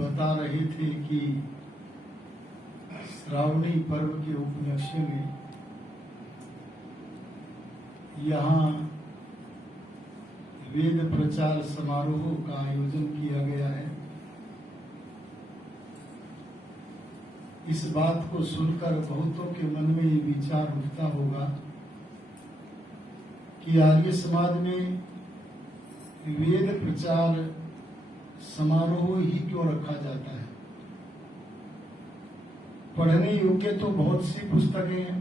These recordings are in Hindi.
बता रहे थे कि श्रावणी पर्व के उपलक्ष्य में यहाँ वेद प्रचार समारोह का आयोजन किया गया है। इस बात को सुनकर बहुतों के मन में ये विचार उठता होगा कि आर्य समाज में वेद प्रचार समारोह ही क्यों रखा जाता है। पढ़ने योग्य तो बहुत सी पुस्तकें हैं,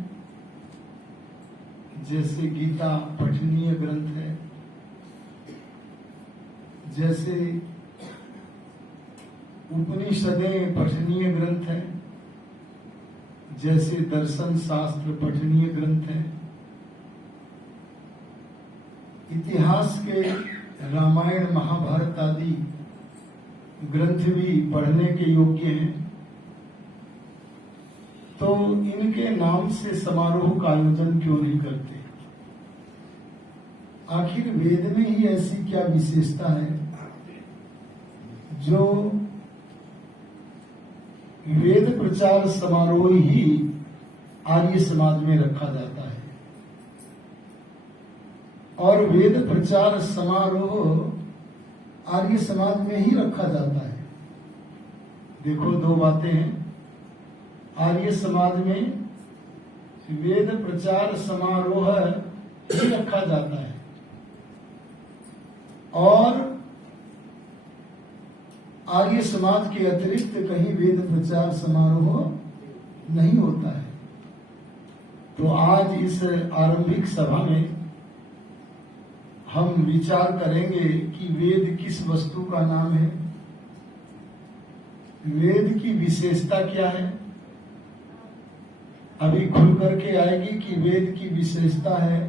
जैसे गीता पठनीय ग्रंथ है, जैसे उपनिषदें पठनीय ग्रंथ है, जैसे दर्शन शास्त्र पठनीय ग्रंथ है, इतिहास के रामायण महाभारत आदि ग्रंथ भी पढ़ने के योग्य हैं। तो इनके नाम से समारोह का आयोजन क्यों नहीं करते? आखिर वेद में ही ऐसी क्या विशेषता है जो वेद प्रचार समारोह ही आर्य समाज में रखा जाता है? और वेद प्रचार समारोह आर्य समाज में ही रखा जाता है। देखो, दो बातें हैं। आर्य समाज में वेद प्रचार समारोह ही रखा जाता है और आर्य समाज के अतिरिक्त कहीं वेद प्रचार समारोह नहीं होता है। तो आज इस आरंभिक सभा में हम विचार करेंगे कि वेद किस वस्तु का नाम है, वेद की विशेषता क्या है। अभी खुल करके आएगी कि वेद की विशेषता है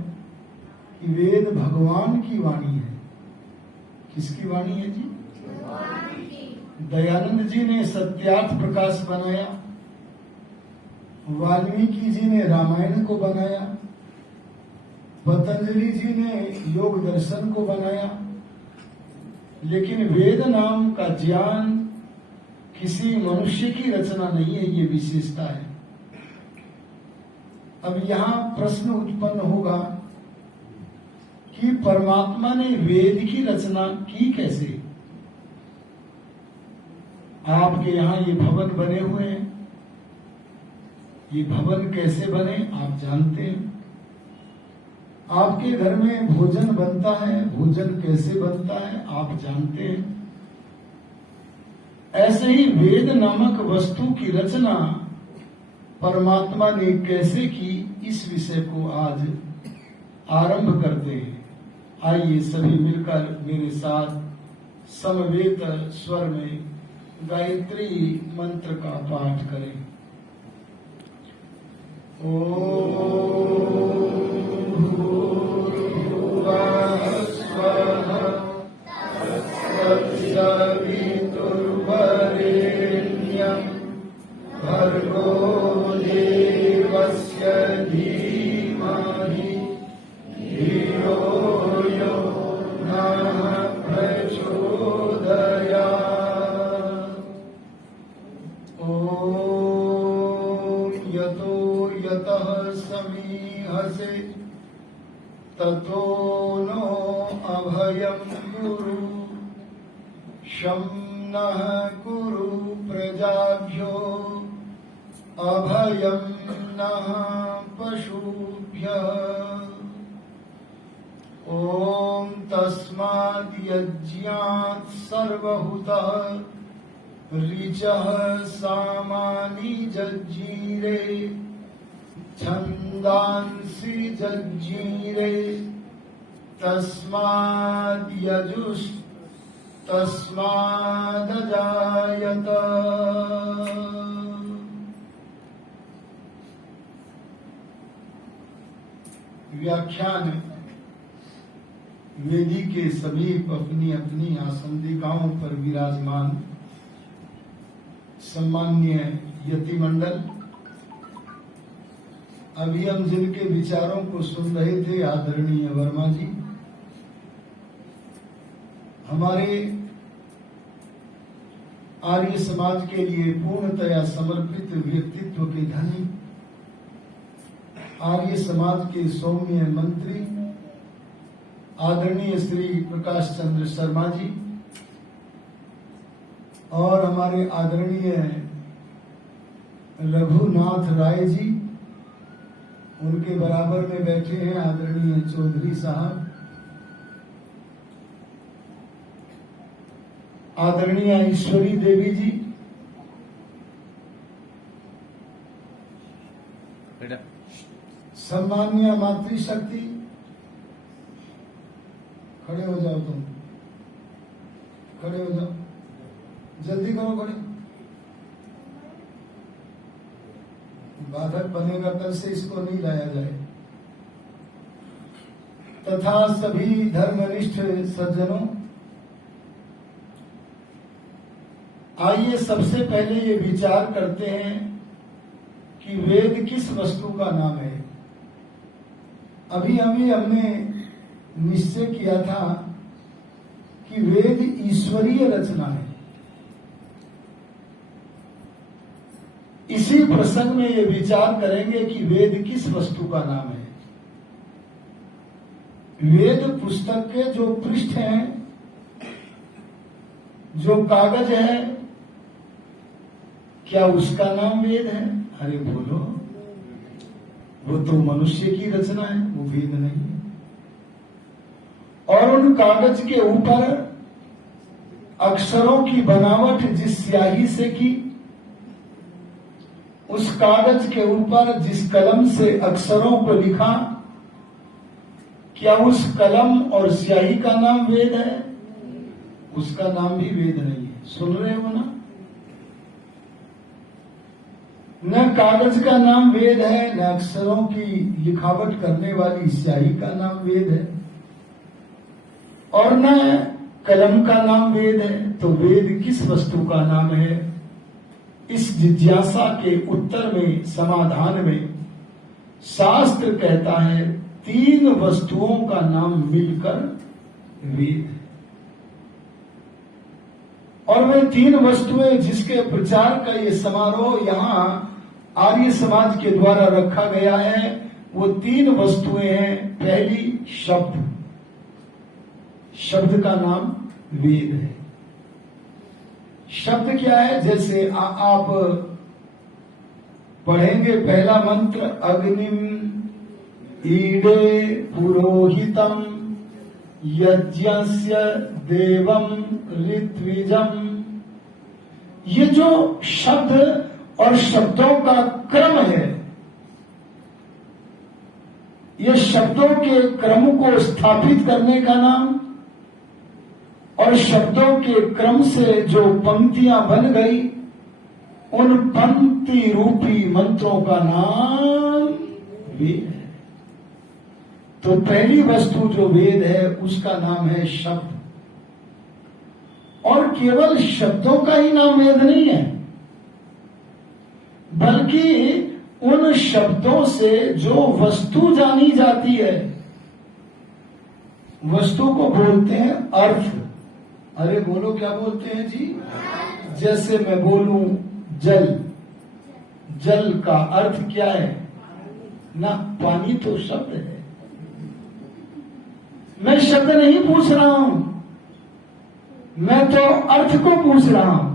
कि वेद भगवान की वाणी है। किसकी वाणी है जी? दयानंद जी ने सत्यार्थ प्रकाश बनाया, वाल्मीकि जी ने रामायण को बनाया, पतंजलि जी ने योग दर्शन को बनाया, लेकिन वेद नाम का ज्ञान किसी मनुष्य की रचना नहीं है। ये विशेषता है। अब यहाँ प्रश्न उत्पन्न होगा कि परमात्मा ने वेद की रचना की कैसे? आपके यहाँ ये भवन बने हुए हैं, ये भवन कैसे बने आप जानते हैं। आपके घर में भोजन बनता है, भोजन कैसे बनता है आप जानते हैं। ऐसे ही वेद नामक वस्तु की रचना परमात्मा ने कैसे की, इस विषय को आज आरंभ करते हैं। आइए सभी मिलकर मेरे साथ समवेत स्वर में गायत्री मंत्र का पाठ करें। सवितुर्वरेण्यं भर्गो देवस्य धीमहि धियो यो नः प्रचोदयात्। ॐ यतो यतः समीहसे ततो नो अभयं कुरु शं नः कुरु प्रजाभ्यो अभयं नः पशुभ्यः। ॐ तस्माद् यज्ञात् सर्वहुतः ऋचः सामानि जज्ञीरे छन्दांसि जज्ञीरे तस्माद् यजुस्तस्मादजायत। व्याख्यान वेदी के समीप अपनी अपनी आसंदिकाओं पर विराजमान सम्मान्य यतिमंडल, अभी हम जिनके विचारों को सुन रहे थे, आदरणीय वर्मा जी, हमारे आर्य समाज के लिए पूर्णतया समर्पित व्यक्तित्व के धनी, आर्य समाज के सौम्य मंत्री आदरणीय श्री प्रकाश चंद्र शर्मा जी और हमारे आदरणीय रघुनाथ राय जी, उनके बराबर में बैठे हैं आदरणीय चौधरी साहब, आदरणीय ईश्वरी देवी जी, सम्मान्य मातृशक्ति, खड़े हो जाओ, तुम खड़े हो जाओ, जल्दी करो, खड़े। बाधक बनेगा, कल से इसको नहीं लाया जाए। तथा सभी धर्मनिष्ठ सज्जनों, आइए सबसे पहले ये विचार करते हैं कि वेद किस वस्तु का नाम है। अभी हमने निश्चय किया था कि वेद ईश्वरीय रचना है। इसी प्रसंग में ये विचार करेंगे कि वेद किस वस्तु का नाम है। वेद पुस्तक के जो पृष्ठ हैं, जो कागज है, क्या उसका नाम वेद है? अरे बोलो, वो तो मनुष्य की रचना है, वो वेद नहीं है। और उन कागज के ऊपर अक्षरों की बनावट जिस स्याही से की, उस कागज के ऊपर जिस कलम से अक्षरों को लिखा, क्या उस कलम और स्याही का नाम वेद है? उसका नाम भी वेद नहीं है। सुन रहे हो ना? न कागज का नाम वेद है, न अक्षरों की लिखावट करने वाली स्याही का नाम वेद है, और न कलम का नाम वेद है। तो वेद किस वस्तु का नाम है? इस जिज्ञासा के उत्तर में, समाधान में, शास्त्र कहता है 3 वस्तुओं का नाम मिलकर वेद है। और वे 3 वस्तुएं जिसके प्रचार का ये समारोह यहाँ आर्य समाज के द्वारा रखा गया है, वो 3 वस्तुएं हैं। पहली शब्द, शब्द का नाम वेद है। शब्द क्या है? जैसे आप पढ़ेंगे पहला मंत्र, अग्निम ईडे पुरोहितम यज्ञस्य देवम ऋत्विजम। ये जो शब्द और शब्दों का क्रम है, ये शब्दों के क्रम को स्थापित करने का नाम, और शब्दों के क्रम से जो पंक्तियां बन गई, उन पंक्ति रूपी मंत्रों का नाम वेद है। तो पहली वस्तु जो वेद है, उसका नाम है शब्द। और केवल शब्दों का ही नाम वेद नहीं है, बल्कि उन शब्दों से जो वस्तु जानी जाती है, वस्तु को बोलते हैं अर्थ। अरे बोलो, क्या बोलते हैं जी? जैसे मैं बोलूं जल, जल का अर्थ क्या है ना? पानी तो शब्द है। मैं शब्द नहीं पूछ रहा हूं, मैं तो अर्थ को पूछ रहा हूं।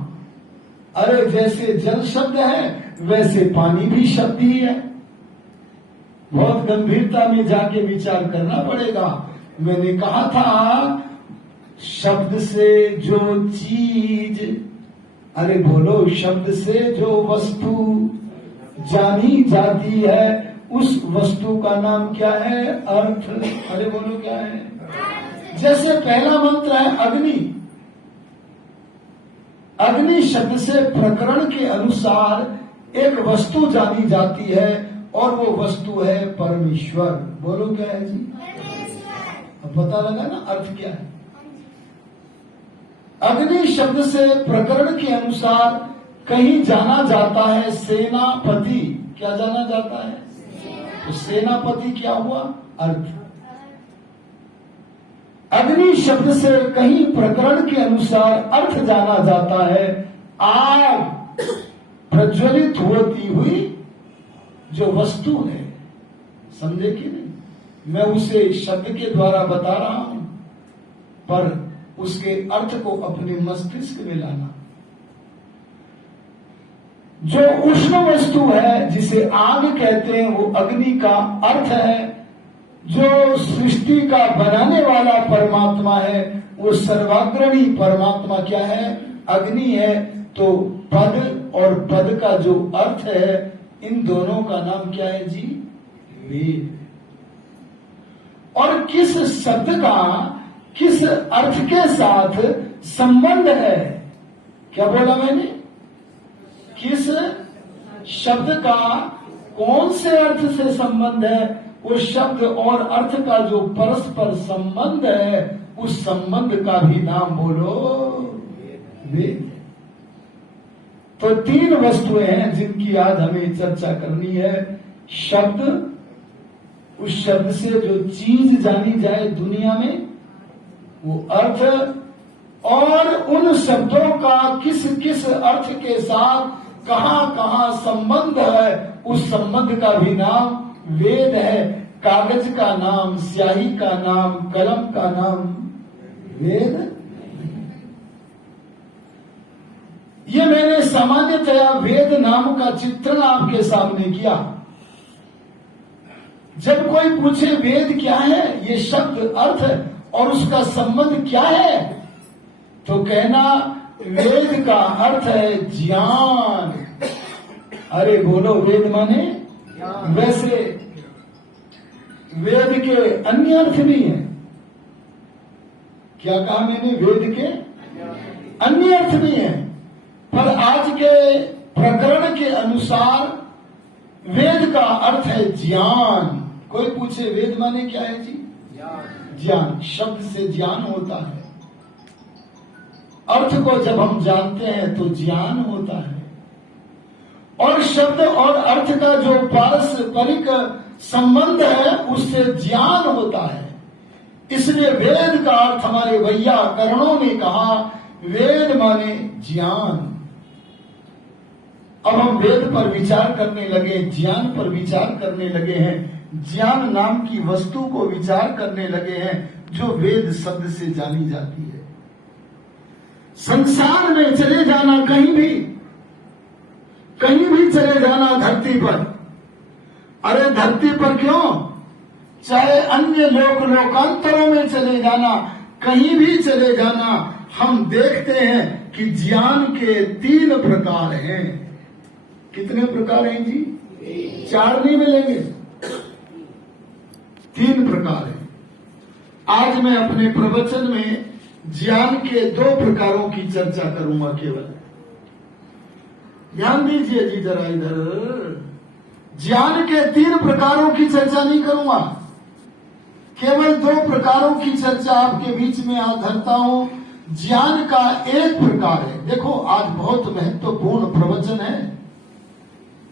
अरे जैसे जल शब्द है, वैसे पानी भी शब्द ही है। बहुत गंभीरता में जाके विचार करना पड़ेगा। मैंने कहा था शब्द से जो चीज, अरे बोलो, शब्द से जो वस्तु जानी जाती है, उस वस्तु का नाम क्या है? अर्थ। अरे बोलो, क्या है? जैसे पहला मंत्र है अग्नि। अग्नि शब्द से प्रकरण के अनुसार एक वस्तु जानी जाती है, और वो वस्तु है परमेश्वर। बोलो, क्या है जी? अब पता लगा ना अर्थ क्या है? अग्नि शब्द से प्रकरण के अनुसार कहीं जाना जाता है सेनापति। क्या जाना जाता है? तो सेनापति क्या हुआ? अर्थ। अग्नि शब्द से कहीं प्रकरण के अनुसार अर्थ जाना जाता है, आग प्रज्वलित होती हुई जो वस्तु है, समझे कि नहीं? मैं उसे शब्द के द्वारा बता रहा हूं, पर उसके अर्थ को अपने मस्तिष्क में लाना। जो उष्ण वस्तु है, जिसे आग कहते हैं, वो अग्नि का अर्थ है। जो सृष्टि का बनाने वाला परमात्मा है, वो सर्वाग्रणी परमात्मा क्या है? अग्नि है। तो पद और पद का जो अर्थ है, इन दोनों का नाम क्या है जी? वेद। और किस शब्द का किस अर्थ के साथ संबंध है? क्या बोला मैंने? किस शब्द का कौन से अर्थ से संबंध है? उस शब्द और अर्थ का जो परस्पर संबंध है, उस संबंध का भी नाम बोलो वेद। तो तीन वस्तुएं हैं जिनकी आज हमें चर्चा करनी है। शब्द, उस शब्द से जो चीज जानी जाए दुनिया में, वो अर्थ, और उन शब्दों का किस किस अर्थ के साथ कहां कहां संबंध है, उस संबंध का भी नाम वेद है। कागज का नाम, स्याही का नाम, कलम का नाम वेद। ये मैंने सामान्यतया वेद नाम का चित्रण आपके सामने किया। जब कोई पूछे वेद क्या है, ये शब्द अर्थ और उसका संबंध क्या है, तो कहना वेद का अर्थ है ज्ञान। अरे बोलो, वेद माने? वैसे वेद के अन्य अर्थ भी हैं। क्या कहा मैंने? वेद के अन्य अर्थ भी हैं, पर आज के प्रकरण के अनुसार वेद का अर्थ है ज्ञान। कोई पूछे वेद माने क्या है जी? ज्ञान। शब्द से ज्ञान होता है। अर्थ को जब हम जानते हैं तो ज्ञान होता है। और शब्द और अर्थ का जो पारस्परिक संबंध है, उससे ज्ञान होता है। इसलिए वेद का अर्थ हमारे वैयाकरणों ने कहा, वेद माने ज्ञान। अब हम वेद पर विचार करने लगे, ज्ञान पर विचार करने लगे हैं, ज्ञान नाम की वस्तु को विचार करने लगे हैं, जो वेद शब्द से जानी जाती है। संसार में चले जाना, कहीं भी चले जाना धरती पर। अरे धरती पर क्यों, चाहे अन्य लोकांतरों में चले जाना, कहीं भी चले जाना, हम देखते हैं कि ज्ञान के 3 प्रकार हैं। कितने प्रकार हैं जी? 4 नहीं मिलेंगे, 3 प्रकार हैं। आज मैं अपने प्रवचन में ज्ञान के 2 प्रकारों की चर्चा करूंगा केवल। ध्यान दीजिए जी जरा इधर। ज्ञान के 3 प्रकारों की चर्चा नहीं करूंगा, केवल 2 प्रकारों की चर्चा आपके बीच में आज धरता हूं। ज्ञान का एक प्रकार है, देखो आज बहुत महत्वपूर्ण प्रवचन है।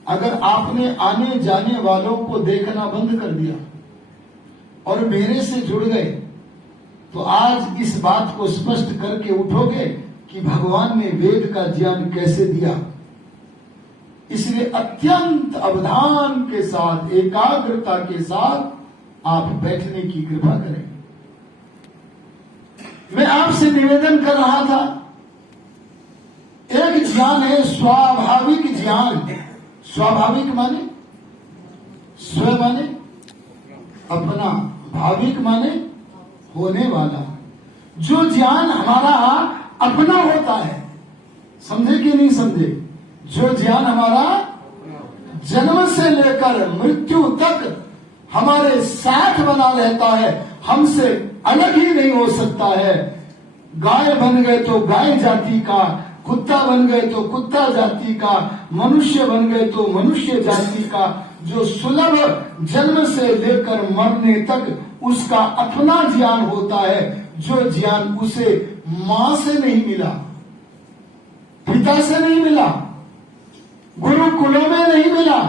अगर आपने आने जाने वालों को देखना बंद कर दिया और मेरे से जुड़ गए, तो आज इस बात को स्पष्ट करके उठोगे कि भगवान ने वेद का ज्ञान कैसे दिया। इसलिए अत्यंत अवधान के साथ, एकाग्रता के साथ आप बैठने की कृपा करें। मैं आपसे निवेदन कर रहा था, एक ज्ञान है स्वाभाविक ज्ञान। स्वाभाविक माने स्व माने अपना, भाविक माने होने वाला। जो ज्ञान हमारा अपना होता है, समझे कि नहीं समझे? जो ज्ञान हमारा जन्म से लेकर मृत्यु तक हमारे साथ बना रहता है, हमसे अलग ही नहीं हो सकता है। गाय बन गए तो गाय जाति का, कुत्ता बन गए तो कुत्ता जाति का, मनुष्य बन गए तो मनुष्य जाति का। जो सुलभ जन्म से लेकर मरने तक उसका अपना ज्ञान होता है, जो ज्ञान उसे मां से नहीं मिला, पिता से नहीं मिला, गुरुकुलों में नहीं मिला,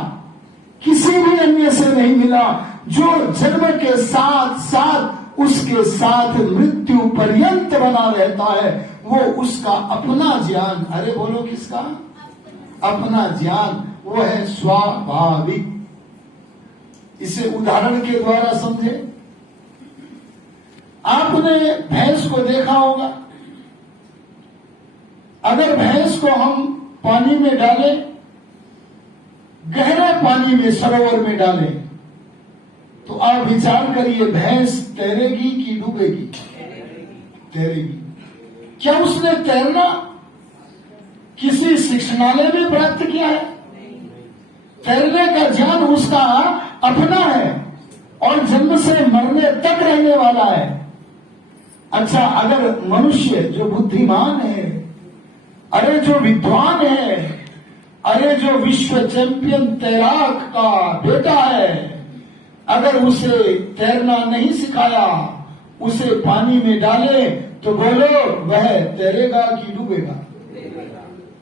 किसी भी अन्य से नहीं मिला, जो जन्म के साथ साथ उसके साथ मृत्यु पर्यंत बना रहता है, वो उसका अपना ज्ञान, अरे बोलो किसका? अपना ज्ञान, वो है स्वाभाविक। इसे उदाहरण के द्वारा समझे। आपने भैंस को देखा होगा। अगर भैंस को हम पानी में डालें, गहरे पानी में, सरोवर में डालें, तो आप विचार करिए, भैंस तैरेगी कि डूबेगी? तैरेगी। क्या उसने तैरना किसी शिक्षणालय में प्राप्त किया है? तैरने का ज्ञान उसका अपना है और जन्म से मरने तक रहने वाला है। अच्छा, अगर मनुष्य जो बुद्धिमान है, अरे जो विद्वान है, अरे जो विश्व चैंपियन तैराक का बेटा है, अगर उसे तैरना नहीं सिखाया, उसे पानी में डाले, तो बोलो वह तैरेगा कि डूबेगा?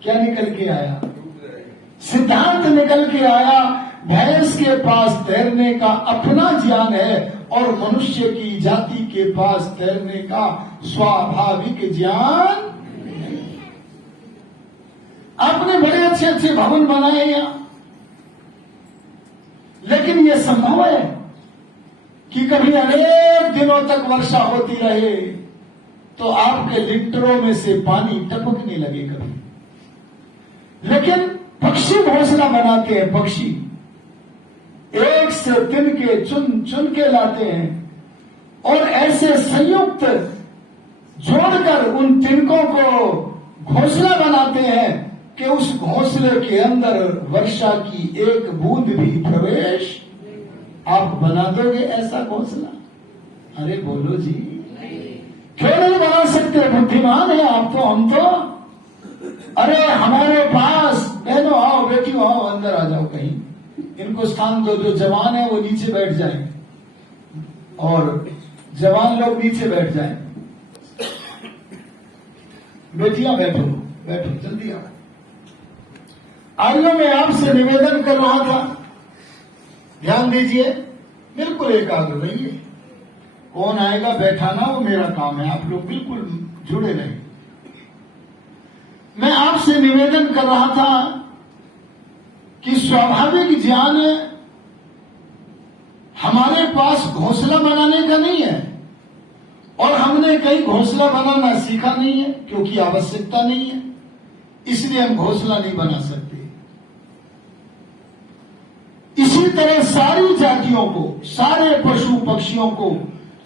क्या निकल के आया? सिद्धांत निकल के आया, भैंस के पास तैरने का अपना ज्ञान है और मनुष्य की जाति के पास तैरने का स्वाभाविक ज्ञान। आपने बड़े अच्छे अच्छे भवन बनाए यहां, लेकिन यह संभव है कि कभी अनेक दिनों तक वर्षा होती रहे तो आपके लिंटरों में से पानी टपकने लगे कभी? लेकिन पक्षी घोंसला बनाते हैं, पक्षी एक से तिनके चुन चुन के लाते हैं और ऐसे संयुक्त जोड़कर उन तिनकों को घोंसला बनाते हैं कि उस घोंसले के अंदर वर्षा की एक बूंद भी प्रवेश। आप बना दोगे ऐसा घोंसला? अरे बोलो जी, क्यों नहीं बना सकते? बुद्धिमान है आप तो, हम तो। अरे हमारे पास, बहनों आओ, बेटियों आओ, अंदर आ जाओ, कहीं इनको स्थान दो। जो जवान है वो नीचे बैठ जाए और जवान लोग नीचे बैठ जाएं। बेटियां बैठो, बैठो, जल्दी आओ। आइए, मैं आपसे निवेदन कर रहा था, ध्यान दीजिए, बिल्कुल एकाग्र रहिए। कौन आएगा बैठाना वो मेरा काम है, आप लोग बिल्कुल जुड़े रहिए। मैं आपसे निवेदन कर रहा था कि स्वाभाविक ज्ञान हमारे पास घोंसला बनाने का नहीं है और हमने कहीं घोंसला बनाना सीखा नहीं है, क्योंकि आवश्यकता नहीं है, इसलिए हम घोंसला नहीं बना सकते। इसी तरह सारी जातियों को, सारे पशु पक्षियों को,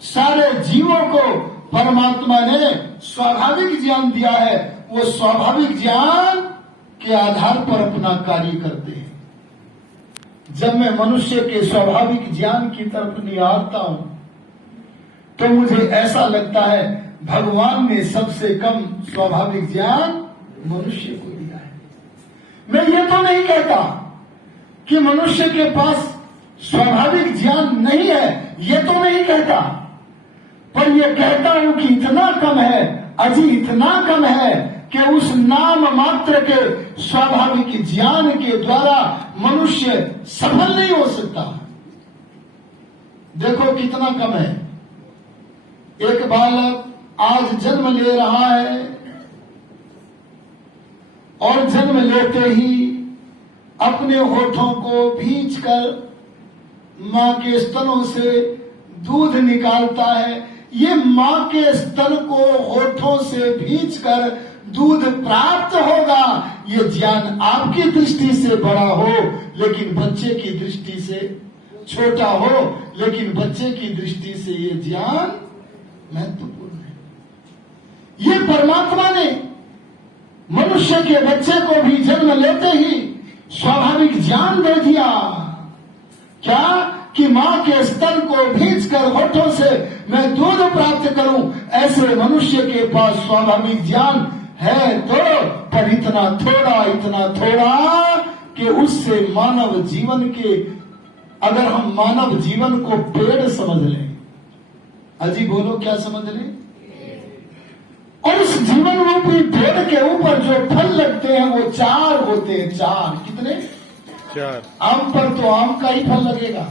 सारे जीवों को परमात्मा ने स्वाभाविक ज्ञान दिया है। वो स्वाभाविक ज्ञान के आधार पर अपना कार्य करते हैं। जब मैं मनुष्य के स्वाभाविक ज्ञान की तरफ निहारता हूं तो मुझे ऐसा लगता है भगवान ने सबसे कम स्वाभाविक ज्ञान मनुष्य को दिया है। मैं ये तो नहीं कहता कि मनुष्य के पास स्वाभाविक ज्ञान नहीं है, ये तो नहीं कहता, पर यह कहता हूं कि इतना कम है, अजी इतना कम है कि उस नाम मात्र के स्वाभाविक ज्ञान के द्वारा मनुष्य सफल नहीं हो सकता। देखो कितना कम है। एक बालक आज जन्म ले रहा है और जन्म लेते ही अपने होठों को भींचकर मां के स्तनों से दूध निकालता है। ये मां के स्तन को होठों से भींचकर दूध प्राप्त होगा, ये ज्ञान आपकी दृष्टि से बड़ा हो लेकिन बच्चे की दृष्टि से छोटा हो, लेकिन बच्चे की दृष्टि से ये ज्ञान महत्वपूर्ण है। ये परमात्मा ने मनुष्य के बच्चे को भी जन्म लेते ही स्वाभाविक ज्ञान दे दिया। क्या? कि मां के स्तन को भींचकर होठों से मैं दूध प्राप्त करूं। ऐसे मनुष्य के पास स्वाभाविक ज्ञान है तो, पर इतना थोड़ा कि उससे मानव जीवन के, अगर हम मानव जीवन को पेड़ समझ लें, अजी बोलो क्या समझ लें, और इस जीवन रूपी पेड़ के ऊपर जो फल लगते हैं वो 4 होते हैं। 4 कितने? 4। आम पर तो आम का ही फल लगेगा,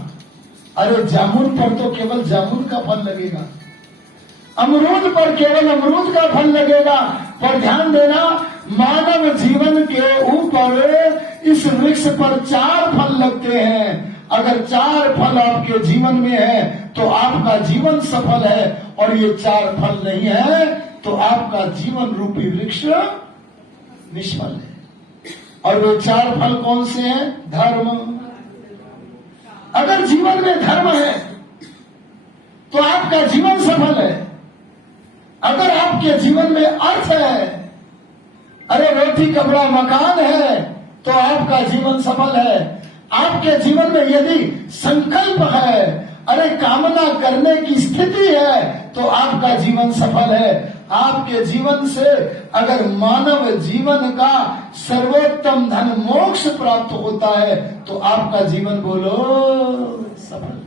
अरे जामुन पर तो केवल जामुन का फल लगेगा, अमरूद पर केवल अमरूद का फल लगेगा, पर ध्यान देना मानव जीवन के ऊपर इस वृक्ष पर 4 फल लगते हैं। अगर 4 फल आपके जीवन में है तो आपका जीवन सफल है, और ये 4 फल नहीं है तो आपका जीवन रूपी वृक्ष निष्फल है। और वो 4 फल कौन से हैं? धर्म। अगर जीवन में धर्म है तो आपका जीवन सफल है। अगर आपके जीवन में अर्थ है, अरे रोटी कपड़ा मकान है, तो आपका जीवन सफल है। आपके जीवन में यदि संकल्प है, अरे कामना करने की स्थिति है, तो आपका जीवन सफल है। आपके जीवन से अगर मानव जीवन का सर्वोत्तम धन मोक्ष प्राप्त होता है तो आपका जीवन बोलो सफल है।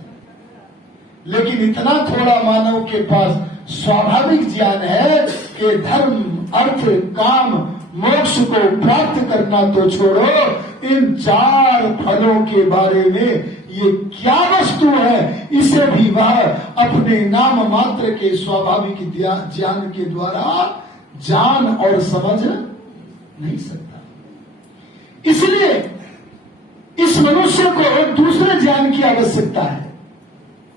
लेकिन इतना थोड़ा मानव के पास स्वाभाविक ज्ञान है कि धर्म, अर्थ, काम, मोक्ष को प्राप्त करना तो छोड़ो, इन 4 फलों के बारे में ये क्या वस्तु है, इसे भी वह अपने नाम मात्र के स्वाभाविक ज्ञान के द्वारा जान और समझ नहीं सकता। इसलिए इस मनुष्य को एक दूसरे ज्ञान की आवश्यकता है।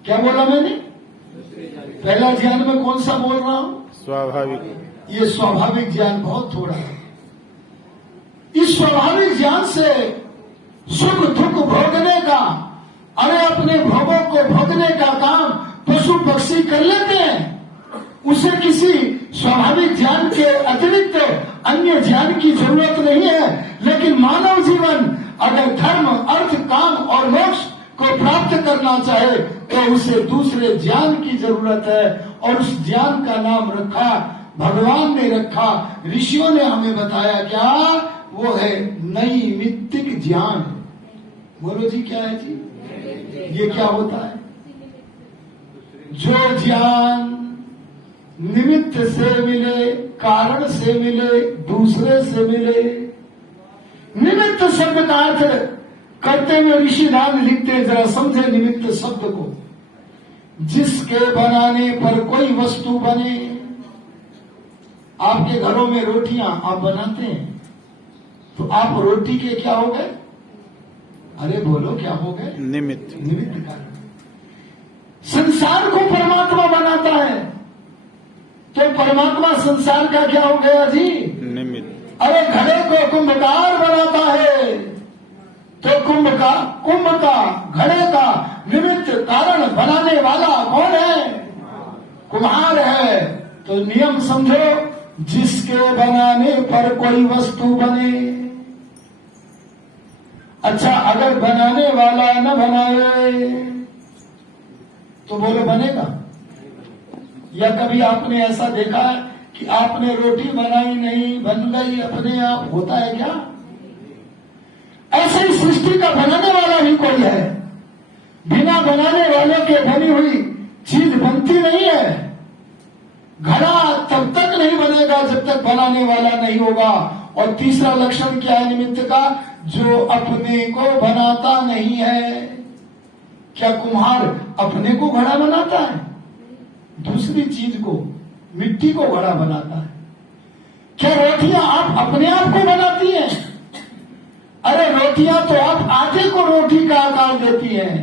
क्या बोला मैंने? पहला ज्ञान में कौन सा बोल रहा हूं? स्वाभाविक। ये स्वाभाविक ज्ञान बहुत थोड़ा है। इस स्वाभाविक ज्ञान से सुख दुख भोगने का, अरे अपने भोगों को भोगने का काम पशु पक्षी कर लेते हैं। उसे किसी स्वाभाविक ज्ञान के अतिरिक्त अन्य ज्ञान की जरूरत नहीं है। लेकिन मानव जीवन अगर धर्म, अर्थ, काम और मोक्ष को प्राप्त करना चाहे तो उसे दूसरे ज्ञान की जरूरत है। और उस ज्ञान का नाम रखा भगवान ने रखा, ऋषियों ने हमें बताया। क्या वो है? नैमित्तिक ज्ञान। बोलो जी, क्या है जी? ये क्या होता है? जो ज्ञान निमित्त से मिले, कारण से मिले, दूसरे से मिले। निमित्त शब्द का अर्थ करते हुए ऋषिदान लिखते, जरा समझे निमित्त शब्द को। जिसके बनाने पर कोई वस्तु बने। आपके घरों में रोटियां आप बनाते हैं तो आप रोटी के क्या हो गए? अरे बोलो, क्या हो गए? निमित्त। निमित्त कारण। संसार को परमात्मा बनाता है तो परमात्मा संसार का क्या हो गया जी? निमित्त। अरे घड़े को कुंभकार बनाता है तो कुंभ का घड़े का निमित्त कारण बनाने वाला कौन है? कुम्हार है। तो नियम समझो, जिसके बनाने पर कोई वस्तु बने। अच्छा, अगर बनाने वाला न बनाए तो बोलो बनेगा? या कभी आपने ऐसा देखा है कि आपने रोटी बनाई नहीं, बन गई अपने आप? होता है क्या? ऐसे ही सृष्टि का बनाने वाला ही कोई है। बिना बनाने वाले के बनी हुई चीज बनती नहीं है। घड़ा तब तक नहीं बनेगा जब तक बनाने वाला नहीं होगा। और तीसरा लक्षण क्या है निमित्त का? जो अपने को बनाता नहीं है। क्या कुम्हार अपने को घड़ा बनाता है? दूसरी चीज को, मिट्टी को घड़ा बनाता है। क्या रोटियां आप अपने आप को बनाती हैं? अरे रोटियां तो आप आटे को रोटी का आकार देती हैं।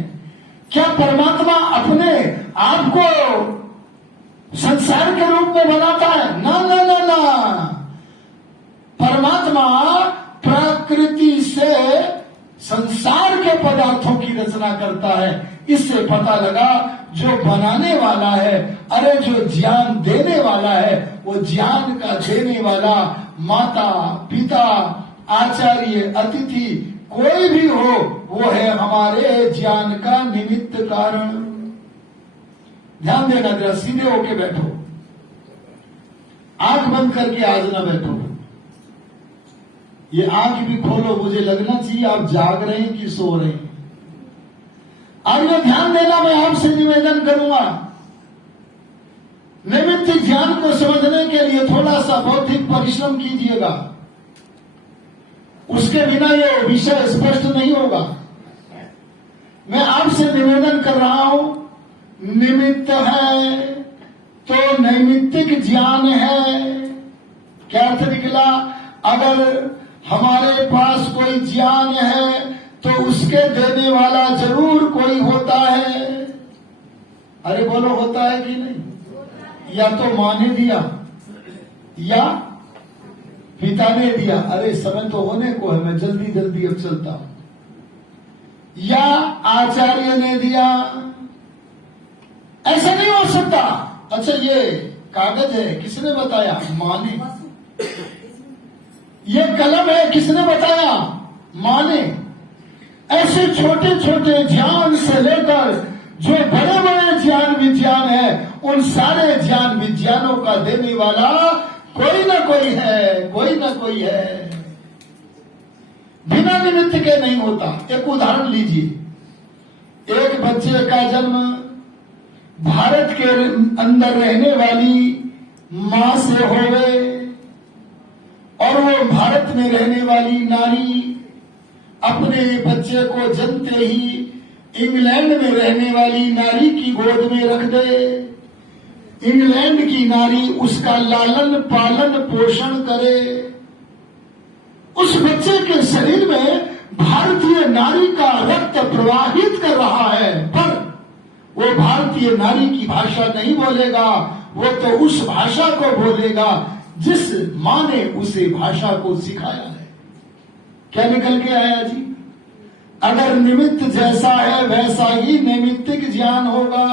क्या परमात्मा अपने आप को संसार के रूप में बनाता है? ना ना ना ना। परमात्मा प्रकृति से संसार के पदार्थों की रचना करता है। इससे पता लगा जो बनाने वाला है, अरे जो ज्ञान देने वाला है, वो ज्ञान का देने वाला माता, पिता, आचार्य, अतिथि कोई भी हो, वो है हमारे ज्ञान का निमित्त कारण। ध्यान देना, जरा सीधे होके बैठो, आंख बंद करके आज ना बैठो। ये आंख भी खोलो, मुझे लगना चाहिए आप जाग रहे हैं कि सो रहे हैं। आज में ध्यान देना, मैं आपसे निवेदन करूंगा, निमित्त ज्ञान को समझने के लिए थोड़ा सा बौद्धिक परिश्रम कीजिएगा। उसके बिना ये विषय स्पष्ट नहीं होगा। मैं आपसे निवेदन कर रहा हूं, निमित्त है तो नैमित्तिक ज्ञान है। क्या अर्थ निकला? अगर हमारे पास कोई ज्ञान है तो उसके देने वाला जरूर कोई होता है। अरे बोलो, होता है कि नहीं? या तो माँ ने दिया या पिता ने दिया। अरे समय तो होने को है, मैं जल्दी जल्दी अब चलता हूं। या आचार्य ने दिया। ऐसा नहीं हो सकता। अच्छा, ये कागज है, किसने बताया? माँ ने। ये कलम है, किसने बताया? माँ ने। ऐसे छोटे छोटे ज्ञान से लेकर जो बड़े बड़े ज्ञान विज्ञान है, उन सारे ज्ञान विज्ञानों का देने वाला कोई ना कोई है, कोई ना कोई है। बिना निमित्त के नहीं होता। एक उदाहरण लीजिए। एक बच्चे का जन्म भारत के अंदर रहने वाली मां से होवे और वो भारत में रहने वाली नारी अपने बच्चे को जन्मते ही इंग्लैंड में रहने वाली नारी की गोद में रख दे। इंग्लैंड की नारी उसका लालन पालन पोषण करे। उस बच्चे के शरीर में भारतीय नारी का रक्त प्रवाहित कर रहा है, पर वो भारतीय नारी की भाषा नहीं बोलेगा। वो तो उस भाषा को बोलेगा जिस मां ने उसे भाषा को सिखाया है। क्या निकल के आया जी? अगर निमित्त जैसा है वैसा ही नैमित्तिक ज्ञान होगा।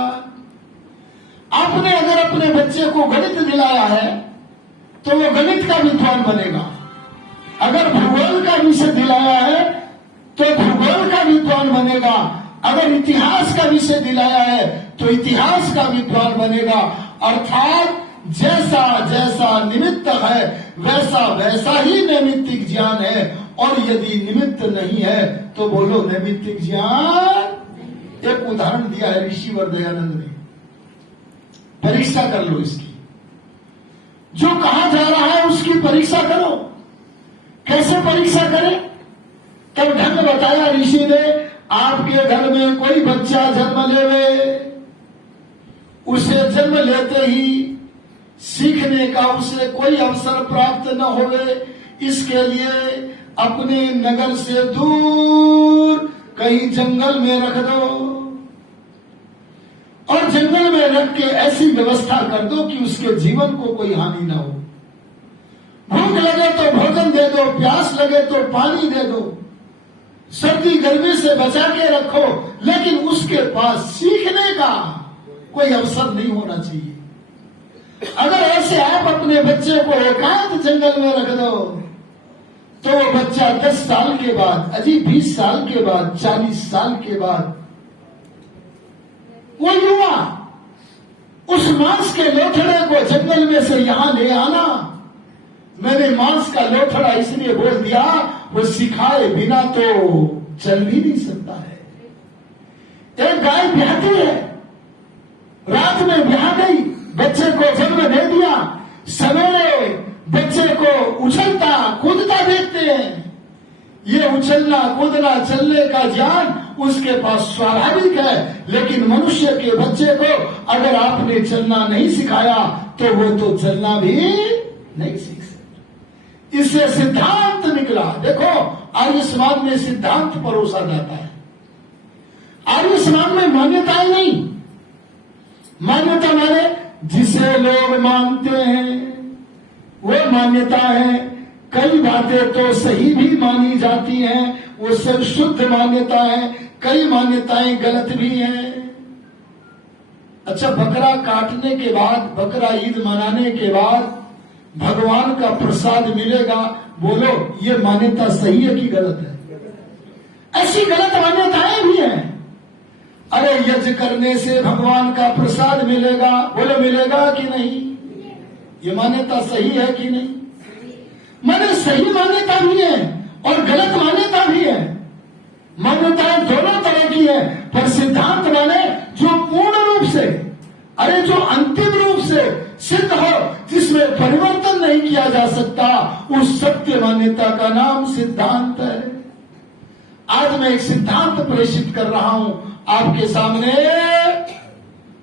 आपने अगर अपने बच्चे को गणित दिलाया है तो वो गणित का विद्वान बनेगा। अगर भूगोल का विषय दिलाया है तो भूगोल का विद्वान बनेगा। अगर इतिहास का विषय दिलाया है तो इतिहास का विद्वान बनेगा। अर्थात जैसा जैसा निमित्त है वैसा वैसा ही नैमित्तिक ज्ञान है। और यदि निमित्त नहीं है तो बोलो नैमित्तिक ज्ञान। एक उदाहरण दिया है ऋषिवर दयानंद ने। परीक्षा कर लो इसकी। जो कहा जा रहा है उसकी परीक्षा करो। कैसे परीक्षा करें? तब ढंग बताया ऋषि ने। आपके घर में कोई बच्चा जन्म लेवे, उसे जन्म लेते ही सीखने का उसे कोई अवसर प्राप्त न होवे, इसके लिए अपने नगर से दूर कहीं जंगल में रख दो और जंगल में रख के ऐसी व्यवस्था कर दो कि उसके जीवन को कोई हानि ना हो। भूख लगे तो भोजन दे दो, प्यास लगे तो पानी दे दो, सर्दी गर्मी से बचा के रखो, लेकिन उसके पास सीखने का कोई अवसर नहीं होना चाहिए। अगर ऐसे आप अपने बच्चे को एकांत जंगल में रख दो तो वो बच्चा 10 साल के बाद, अजी 20 साल के बाद, 40 साल के बाद वो युवा उस मांस के लोथड़े को जंगल में से यहां ले आना। मैंने मांस का लोथड़ा इसलिए बोल दिया, वो सिखाए बिना तो चल भी नहीं सकता है। एक गाय ब्याहती है, रात में ब्याह गई, बच्चे को जन्म दे दिया, सवेरे बच्चे को उछलता कूदता देखते हैं। ये उछलना कूदना चलने का ज्ञान उसके पास स्वाभाविक है, लेकिन मनुष्य के बच्चे को अगर आपने चलना नहीं सिखाया तो वो तो चलना भी नहीं सीख सकता। इससे सिद्धांत निकला। देखो, आर्य समाज में सिद्धांत परोसा जाता है। आर्य समाज में मान्यताएं नहीं। मान्यता माने जिसे लोग मानते हैं वो मान्यता है। कई बातें तो सही भी मानी जाती हैं, वो सब शुद्ध मान्यता है। कई मान्यताएं गलत भी हैं। अच्छा, बकरा काटने के बाद, बकरा ईद मनाने के बाद भगवान का प्रसाद मिलेगा, बोलो ये मान्यता सही है कि गलत है? ऐसी गलत मान्यताएं भी हैं। अरे यज्ञ करने से भगवान का प्रसाद मिलेगा, बोलो मिलेगा कि नहीं? ये मान्यता सही है कि नहीं? माने सही मान्यता भी है और गलत मान्यता भी है। मान्यताएं दोनों तरह की है, पर सिद्धांत माने जो पूर्ण रूप से, अरे जो अंतिम रूप से सिद्ध हो, जिसमें परिवर्तन नहीं किया जा सकता, उस सत्य मान्यता का नाम सिद्धांत है। आज मैं एक सिद्धांत प्रेषित कर रहा हूं आपके सामने,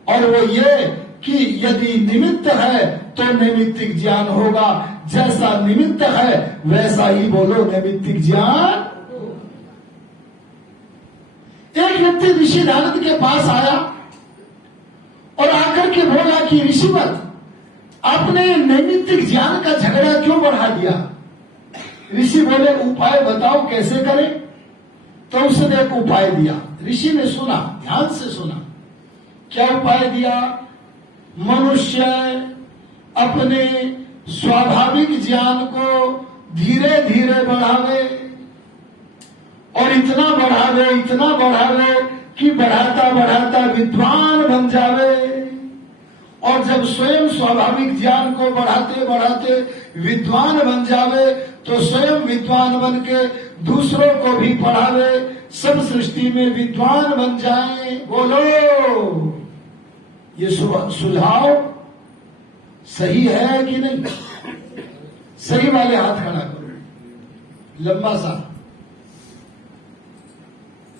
और वो ये कि यदि निमित्त है तो नैमित्तिक ज्ञान होगा, जैसा निमित्त है वैसा ही बोलो नैमित्तिक ज्ञान। एक व्यक्ति ऋषि नारद के पास आया और आकर के बोला कि ऋषिवर, आपने नैमित्तिक ज्ञान का झगड़ा क्यों बढ़ा दिया? ऋषि बोले उपाय बताओ कैसे करें। तो उसने एक उपाय दिया। ऋषि ने सुना, ध्यान से सुना। क्या उपाय दिया? मनुष्य अपने स्वाभाविक ज्ञान को धीरे धीरे बढ़ावे और इतना बढ़ावे कि बढ़ाता बढ़ाता विद्वान बन जावे। और जब स्वयं स्वाभाविक ज्ञान को बढ़ाते बढ़ाते विद्वान बन जावे तो स्वयं विद्वान बन के दूसरों को भी पढ़ावे, सब सृष्टि में विद्वान बन जाए। बोलो, ये सुझाव सही है कि नहीं? सही वाले हाथ खड़ा करो, लंबा सा।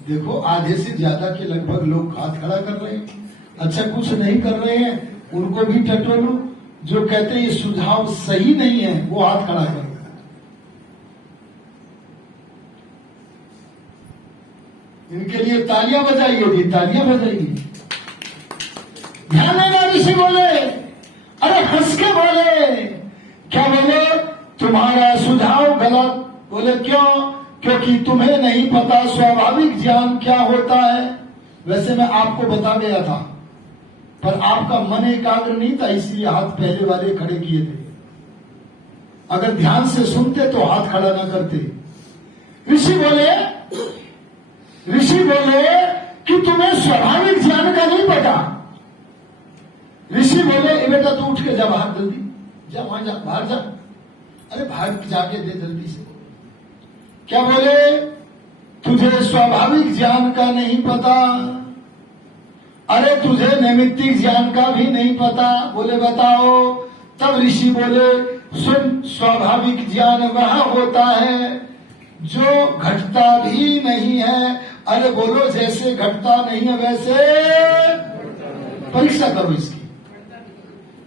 देखो आधे से ज्यादा के लगभग लोग हाथ खड़ा कर रहे हैं। अच्छा, कुछ नहीं कर रहे हैं उनको भी टटोलो। जो कहते हैं ये सुझाव सही नहीं है वो हाथ खड़ा कर। इनके लिए तालियां बजाइए जी, तालियां बजाइए। ध्यान देना, ऋषि बोले, अरे हंस के बोले, क्या बोले? तुम्हारा सुझाव गलत। बोले क्यों? क्योंकि तुम्हें नहीं पता स्वाभाविक ज्ञान क्या होता है। वैसे मैं आपको बता गया था पर आपका मन एकाग्र नहीं था, इसलिए हाथ पहले वाले खड़े किए थे। अगर ध्यान से सुनते तो हाथ खड़ा ना करते। ऋषि बोले कि तुम्हें स्वाभाविक ज्ञान का नहीं पता। ऋषि बोले ए बेटा तू उठ के जा बाहर, जल्दी जा, वहां जा, बाहर जा। अरे बाहर जाके दे जल्दी से। क्या बोले? तुझे स्वाभाविक ज्ञान का नहीं पता। अरे तुझे नैमित्तिक ज्ञान का भी नहीं पता। बोले बताओ। तब ऋषि बोले सुन, स्वाभाविक ज्ञान वह होता है जो घटता भी नहीं है। अरे बोलो, जैसे घटता नहीं है वैसे। परीक्षा करो, इसकी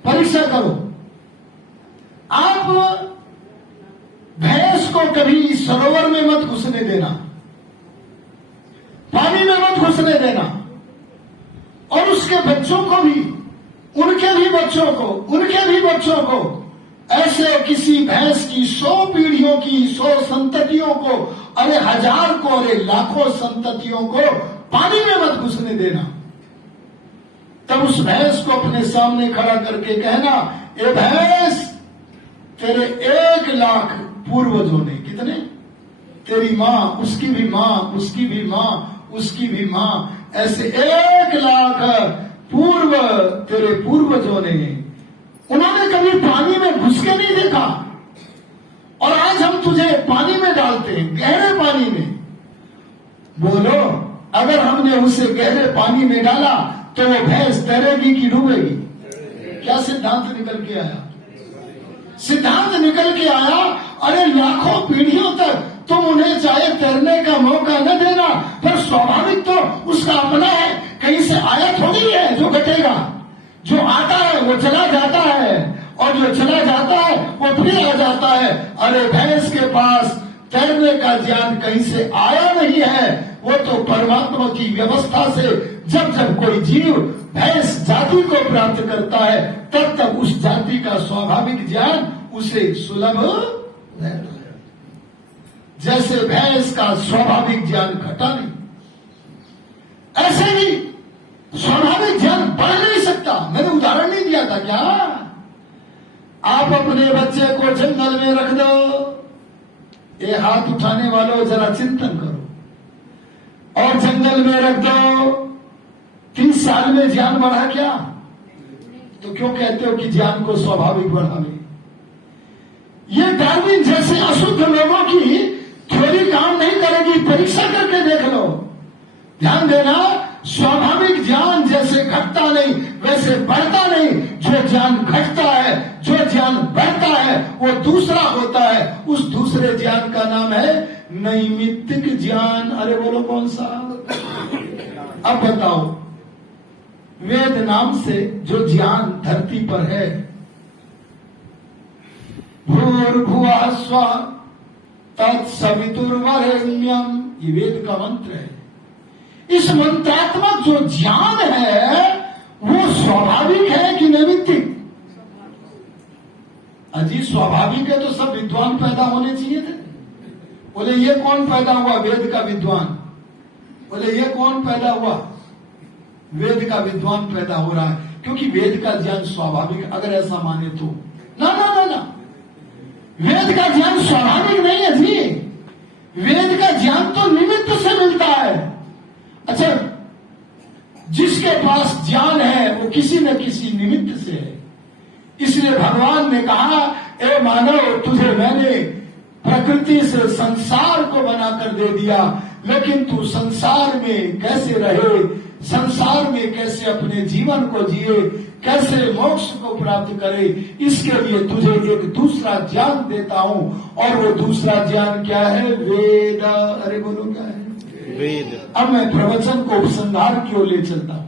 परीक्षा करो। आप भैंस को कभी सरोवर में मत घुसने देना, पानी में मत घुसने देना, और उसके बच्चों को भी, उनके भी बच्चों को ऐसे किसी भैंस की 100 पीढ़ियों की 100 संततियों को, अरे 1000 को, अरे लाखों संततियों को पानी में मत घुसने देना। तब उस भैंस को अपने सामने खड़ा करके कहना, ए भैंस, तेरे 1 लाख पूर्वजों ने, कितने? तेरी माँ, उसकी भी माँ, उसकी भी माँ, उसकी भी माँ, ऐसे 1 लाख पूर्व तेरे पूर्वजों ने, उन्होंने कभी पानी में घुस के नहीं देखा। और आज हम तुझे पानी में डालते हैं, गहरे पानी में। बोलो, अगर हमने उसे गहरे पानी में डाला तो वो भैंस तैरेगी कि डूबेगी? क्या सिद्धांत निकल के आया? सिद्धांत निकल के आया, अरे लाखों पीढ़ियों तक तुम उन्हें चाहे तैरने का मौका न देना, पर स्वाभाविक तो उसका अपना है, कहीं से आया थोड़ी है जो घटेगा। जो आता है वो चला जाता है, और जो चला जाता है वो फिर आ जाता है। अरे भैंस के पास तैरने का ज्ञान कहीं से आया नहीं है, वो तो परमात्मा की व्यवस्था से जब जब कोई जीव भैंस जाति को प्राप्त करता है तब तब उस जाति का स्वाभाविक ज्ञान उसे सुलभ रहता है। जैसे भैंस का स्वाभाविक ज्ञान घटा नहीं, ऐसे ही स्वाभाविक ज्ञान बढ़ नहीं सकता। मैंने उदाहरण नहीं दिया था क्या? आप अपने बच्चे को जंगल में रख दो, ये हाथ उठाने वालों जरा चिंतन करो, और जंगल में रख दो, 30 साल में ज्ञान बढ़ा क्या? तो क्यों कहते हो कि ज्ञान को स्वाभाविक बढ़ावे? ये डार्विन जैसे अशुद्ध लोगों की थ्योरी काम नहीं करेगी, परीक्षा करके देख लो। ध्यान देना, स्वाभाविक ज्ञान जैसे घटता नहीं वैसे बढ़ता नहीं। जो ज्ञान घटता है, जो ज्ञान बढ़ता है वो दूसरा होता है। उस दूसरे ज्ञान का नाम है नैमित्तिक ज्ञान। अरे बोलो कौन सा? अब बताओ, वेद नाम से जो ज्ञान धरती पर है, भूर्भुवः स्वः तत्सवितुर्वरेण्यम, ये वेद का मंत्र है। इस मंत्रात्मक जो ज्ञान है वो स्वाभाविक है कि नैमित्तिक? अजी स्वाभाविक है तो सब विद्वान पैदा होने चाहिए थे। बोले ये कौन पैदा हुआ? वेद का विद्वान। बोले ये कौन पैदा हुआ? वेद का विद्वान पैदा हो रहा है, क्योंकि वेद का ज्ञान स्वाभाविक। अगर ऐसा माने तो ना ना ना ना, वेद का ज्ञान स्वाभाविक नहीं है जी। वेद का ज्ञान तो निमित्त से मिलता है। अच्छा, जिसके पास ज्ञान है वो किसी न किसी निमित्त से है। इसलिए भगवान ने कहा, ए मानव, तुझे मैंने प्रकृति से संसार को बनाकर दे दिया, लेकिन तू संसार में कैसे रहे, संसार में कैसे अपने जीवन को जिए, कैसे मोक्ष को प्राप्त करे, इसके लिए तुझे एक दूसरा ज्ञान देता हूं। और वो दूसरा ज्ञान क्या है? वेद। अरे बोलो क्या है? वेद। अब मैं प्रवचन को उपसंहार की ओर ले चलता हूं।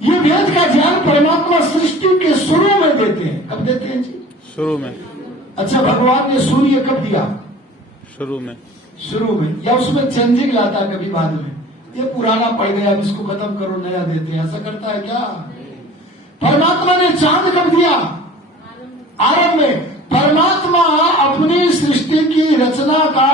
ये वेद का ज्ञान परमात्मा सृष्टि के शुरू में देते हैं। कब देते हैं जी? शुरू में। अच्छा, भगवान ने सूर्य कब दिया? शुरू में। शुरू में, या उसमें चेंजिंग लाता कभी बाद में? ये पुराना पड़ गया, अब इसको खत्म करो, नया देते हैं, ऐसा करता है क्या? परमात्मा ने चांद कब दिया? आरंभ में। परमात्मा अपनी सृष्टि की रचना का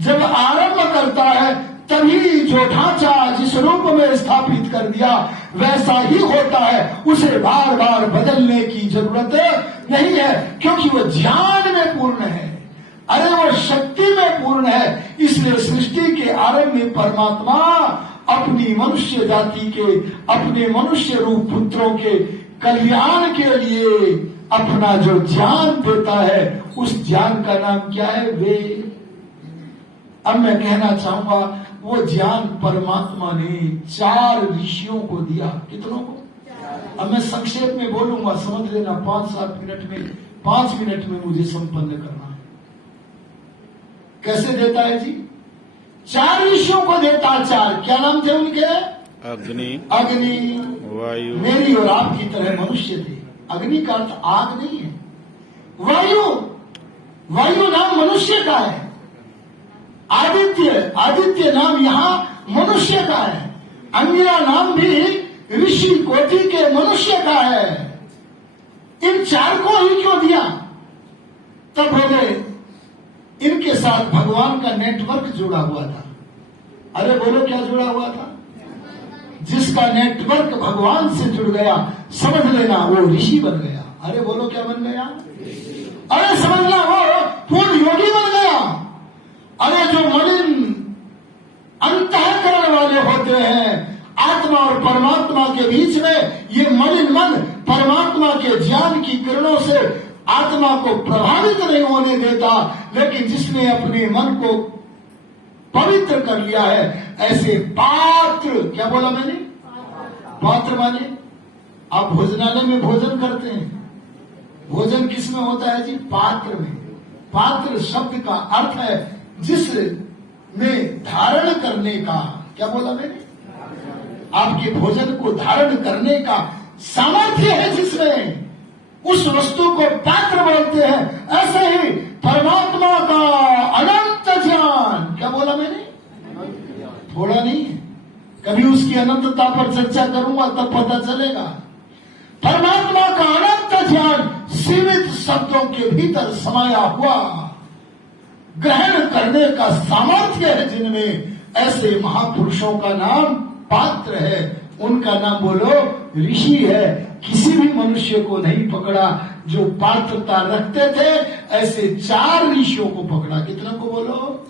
जब आरंभ करता है, तभी जो ढांचा जिस रूप में स्थापित कर दिया वैसा ही होता है, उसे बार बार बदलने की जरूरत नहीं है, क्योंकि वो ज्ञान में पूर्ण है। अरे वो शक्ति में पूर्ण है। इसलिए सृष्टि के आरंभ में परमात्मा अपनी मनुष्य जाति के, अपने मनुष्य रूप पुत्रों के कल्याण के लिए अपना जो ज्ञान देता है, उस ज्ञान का नाम क्या है? वेद। अब मैं कहना चाहूंगा, वो ज्ञान परमात्मा ने 4 ऋषियों को दिया। कितनों को? अब मैं संक्षेप में बोलूंगा, समझ लेना। 5-7 मिनट में, 5 मिनट में मुझे संपन्न करना है। कैसे देता है जी? 4 ऋषियों को देता। 4 क्या नाम थे उनके? अग्नि, अग्नि, वायु, मेरी और आपकी तरह मनुष्य थे। अग्नि का अर्थ आग नहीं है। वायु, वायु नाम मनुष्य का है। आदित्य, आदित्य नाम यहां मनुष्य का है। अंगिरा नाम भी ऋषि कोटि के मनुष्य का है। इन 4 को ही क्यों दिया? तब बोले इनके साथ भगवान का नेटवर्क जुड़ा हुआ था। अरे बोलो क्या जुड़ा हुआ था? जिसका नेटवर्क भगवान से जुड़ गया, समझ लेना वो ऋषि बन गया। अरे बोलो क्या बन गया? अरे समझना वो पूर्ण योगी बन गया। अरे जो मलिन अंतःकरण वाले होते हैं, आत्मा और परमात्मा के बीच में, ये मलिन मन परमात्मा के ज्ञान की किरणों से आत्मा को प्रभावित नहीं होने देता, लेकिन जिसने अपने मन को पवित्र कर लिया है, ऐसे पात्र, क्या बोला मैंने? पात्र माने आप भोजनालय में भोजन करते हैं, भोजन किस में होता है जी? पात्र में। पात्र शब्द का अर्थ है जिस में धारण करने का, क्या बोला मैंने? आपके भोजन को धारण करने का सामर्थ्य है जिसमें, उस वस्तु को पात्र बोलते हैं। ऐसे ही परमात्मा का अनंत ज्ञान, क्या बोला मैंने? थोड़ा नहीं है, कभी उसकी अनंतता पर चर्चा करूंगा तब पता चलेगा। परमात्मा का अनंत ज्ञान सीमित शब्दों के भीतर समाया हुआ ग्रहण करने का सामर्थ्य है जिनमें, ऐसे महापुरुषों का नाम पात्र है। उनका नाम बोलो ऋषि है। किसी भी मनुष्य को नहीं पकड़ा जो पात्रता रखते थे, ऐसे 4 ऋषियों को पकड़ा। कितना को बोलो?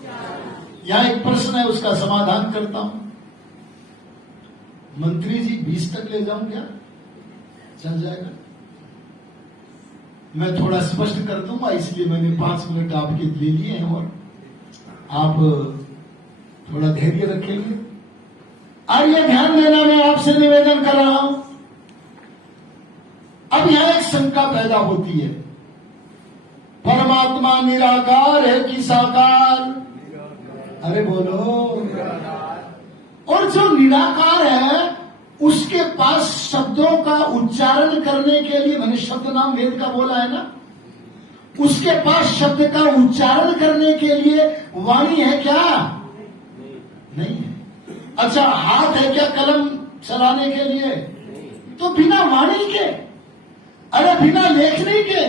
यहां एक प्रश्न है, उसका समाधान करता हूं। मंत्री जी 20 तक ले जाऊं क्या? चल जाएगा? मैं थोड़ा स्पष्ट कर दूंगा, इसलिए मैंने 5 मिनट आपके ले लिए हैं, और आप थोड़ा धैर्य रखेंगे। और ये ध्यान देना, मैं आपसे निवेदन कर रहा हूं। अब यहां एक शंका पैदा होती है, परमात्मा निराकार है कि साकार? अरे बोलो। और जो निराकार है उसके पास शब्दों का उच्चारण करने के लिए, मैंने शब्द नाम वेद का बोला है ना, उसके पास शब्द का उच्चारण करने के लिए वाणी है क्या? नहीं है। अच्छा, हाथ है क्या कलम चलाने के लिए? तो बिना वाणी के, अरे बिना लेखनी के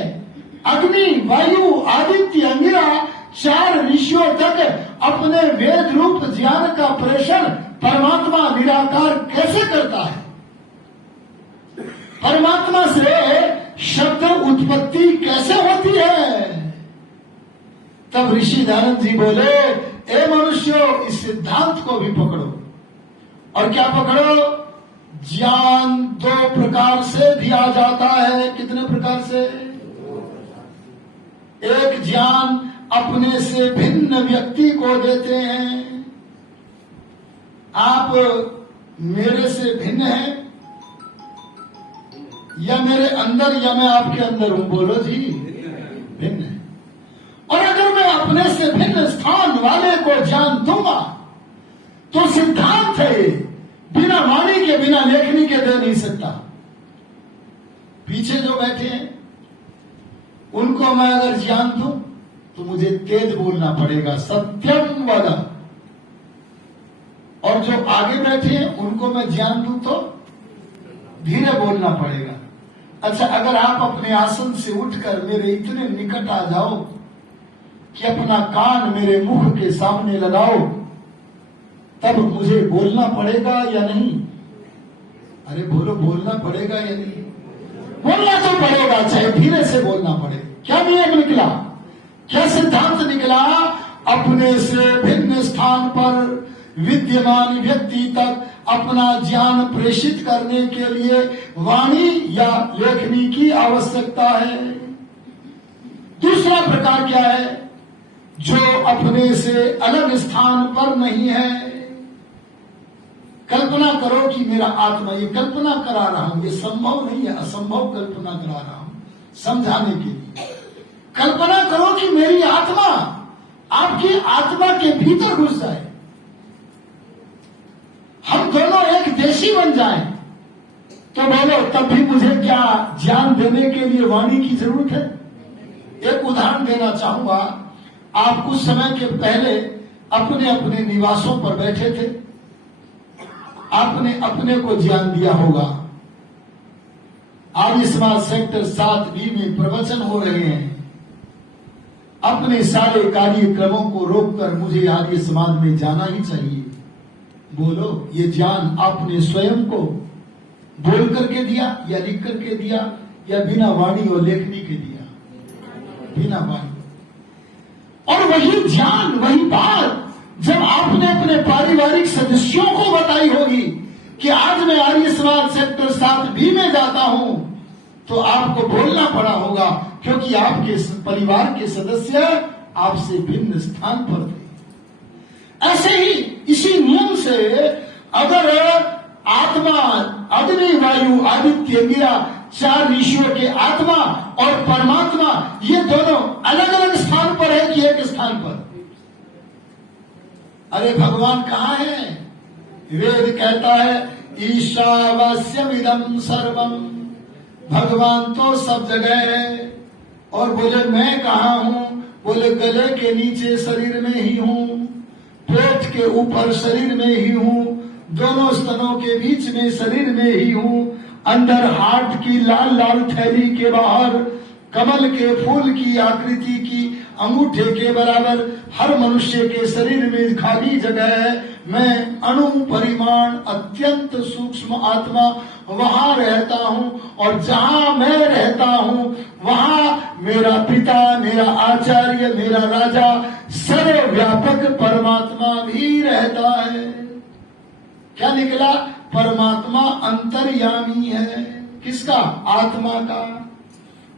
अग्नि, वायु, आदित्य, अंगिरा, 4 ऋषियों तक अपने वेद रूप ज्ञान का प्रेषण परमात्मा निराकार कैसे करता है? परमात्मा से शब्द उत्पत्ति कैसे होती है? तब ऋषि दयानंद जी बोले, ए मनुष्यों, इस सिद्धांत को भी पकड़ो। और क्या पकड़ो? ज्ञान 2 प्रकार से दिया जाता है। कितने प्रकार से? एक ज्ञान अपने से भिन्न व्यक्ति को देते हैं। आप मेरे से भिन्न हैं, या मेरे अंदर या मैं आपके अंदर हूं? बोलो जी, भिन्न है। और अगर मैं अपने से भिन्न स्थान वाले को जान दूंगा तो सिद्धांत है, बिना वाणी के, बिना लेखनी के दे नहीं सकता। पीछे जो बैठे हैं उनको मैं अगर जान दूं तो मुझे तेज बोलना पड़ेगा, सत्यम वाला। और जो आगे बैठे हैं उनको मैं जान दूं तो धीरे बोलना पड़ेगा। अच्छा, अगर आप अपने आसन से उठकर मेरे इतने निकट आ जाओ कि अपना कान मेरे मुख के सामने लगाओ, तब मुझे बोलना पड़ेगा या नहीं? अरे बोलो, बोलना पड़ेगा या नहीं? बोलना तो पड़ेगा, चाहे धीरे से बोलना पड़े। क्या नियम निकला? क्या सिद्धांत निकला? अपने से भिन्न स्थान पर विद्यमान व्यक्ति तक अपना ज्ञान प्रेषित करने के लिए वाणी या लेखनी की आवश्यकता है। दूसरा प्रकार क्या है? जो अपने से अलग स्थान पर नहीं है। कल्पना करो कि मेरा आत्मा, ये कल्पना करा रहा हूं, ये संभव नहीं है, असंभव कल्पना करा रहा हूं समझाने के लिए। कल्पना करो कि मेरी आत्मा आपकी आत्मा के भीतर घुस जाए, हम दोनों एक देशी बन जाएं, तो बोलो तब भी मुझे क्या ज्ञान देने के लिए वाणी की जरूरत है? एक उदाहरण देना चाहूंगा। आप कुछ समय के पहले अपने अपने निवासों पर बैठे थे, आपने अपने को ज्ञान दिया होगा। आर्य समाज सेक्टर 7B में प्रवचन हो रहे हैं। अपने सारे कार्यक्रमों को रोककर मुझे आर्य समाज में जाना ही चाहिए। बोलो, ये ज्ञान आपने स्वयं को बोल करके दिया या लिख करके दिया या बिना वाणी और लेखनी के दिया? बिना वाणी। और वही ज्ञान, वही बात जब आपने अपने पारिवारिक सदस्यों को बताई होगी कि आज मैं आर्य समाज सेक्टर 7B में जाता हूं, तो आपको बोलना पड़ा होगा, क्योंकि आपके परिवार के सदस्य आपसे भिन्न स्थान पर थे। ऐसे ही इसी नियम से अगर आत्मा, अग्नि, वायु, आदित्य, अंगिरा, 4 ऋषियों के आत्मा और परमात्मा, ये दोनों अलग अलग स्थान पर है कि एक स्थान पर? अरे भगवान कहाँ है? वेद कहता है ईशावास्यमिदं सर्वम, भगवान तो सब जगह है। और बोले मैं कहाँ हूं? बोले गले के नीचे शरीर में ही हूं, पेट के ऊपर शरीर में ही हूं, दोनों स्तनों के बीच में शरीर में ही हूं, अंदर हार्ट की लाल लाल थैली के बाहर कमल के फूल की आकृति की अंगूठे के बराबर हर मनुष्य के शरीर में खाली जगह है। मैं अणु परिमाण अत्यंत सूक्ष्म आत्मा वहां रहता हूं, और जहां मैं रहता हूं वहां मेरा पिता, मेरा आचार्य, मेरा राजा, सर्वव्यापक परमात्मा भी रहता है। क्या निकला? परमात्मा अंतर्यामी है। किसका? आत्मा का।